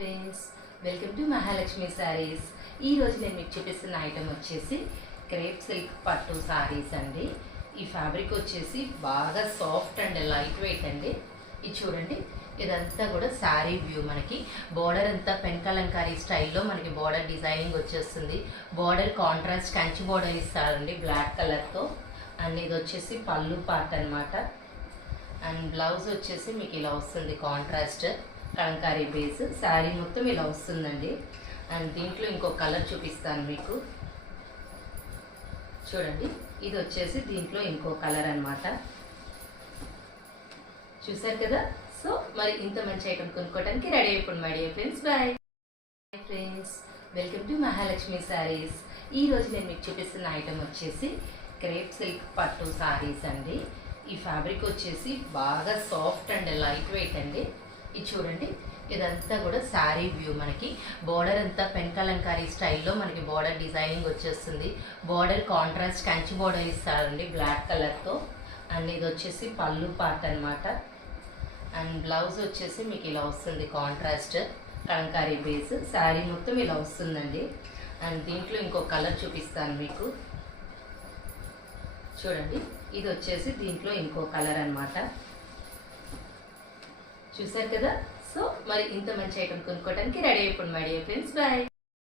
Friends, welcome to Mahalakshmi Sarees. ఈ రోజు నేను మీకు చూపిస్తున్న ఐటమ్ వచ్చేసి క్రేప్ సిల్క్ పట్టు సారీస్ అండి. ఈ ఫ్యాబ్రిక్ వచ్చేసి బాగా సాఫ్ట్ అండ్ లైట్ వెయిట్ అండి. ఇది చూడండి, ఇదంతా కూడా శారీ వ్యూ. మనకి బార్డర్ అంతా పెన్కలంకారీ స్టైల్లో మనకి బార్డర్ డిజైనింగ్ వచ్చేస్తుంది. బార్డర్ కాంట్రాస్ట్ కంచి బార్డర్ ఇస్తారండి బ్లాక్ కలర్తో. అండ్ ఇది వచ్చేసి పళ్ళు పార్ట్ అనమాట. అండ్ బ్లౌజ్ వచ్చేసి మీకు ఇలా వస్తుంది, కాంట్రాస్ట్ కలంకారీ బేస్. శారీ మొత్తం ఇలా వస్తుందండి. అండ్ దీంట్లో ఇంకో కలర్ చూపిస్తాను మీకు, చూడండి. ఇది వచ్చేసి దీంట్లో ఇంకో కలర్ అనమాట. చూసారు కదా. సో మరి ఇంత మంచి ఐటమ్ కొనుక్కోవడానికి రెడీ అయిపోండి my dear friends. Boy friends, welcome to Mahalakshmi Sarees. ఈ రోజు నేను మీకు చూపిస్తున్న ఐటమ్ వచ్చేసి క్రేప్ సిల్క్ పట్టు సారీస్ అండి. ఈ ఫ్యాబ్రిక్ వచ్చేసి బాగా సాఫ్ట్ అండ్ లైట్ వెయిట్ అండి. ఇది చూడండి, ఇదంతా కూడా శారీ వ్యూ. మనకి బార్డర్ అంతా పెన్కలంకారీ స్టైల్లో మనకి బార్డర్ డిజైనింగ్ వచ్చేస్తుంది. బార్డర్ కాంట్రాస్ట్ కంచి బార్డర్ ఇస్తారండి బ్లాక్ కలర్తో. అండ్ ఇది వచ్చేసి పళ్ళు పార్ట్ అనమాట. అండ్ బ్లౌజ్ వచ్చేసి మీకు ఇలా వస్తుంది, కాంట్రాస్ట్ కలంకారీ బేస్. శారీ మొత్తం ఇలా వస్తుందండి. అండ్ దీంట్లో ఇంకో కలర్ చూపిస్తాను మీకు, చూడండి. ఇది వచ్చేసి దీంట్లో ఇంకో కలర్ అనమాట. చూసారు కదా. సో మరి ఇంత మంచి ఐటమ్ కొనుక్కోవడానికి రెడీ అయిపోండి మై డియర్ ఫ్రెండ్స్. బాయ్.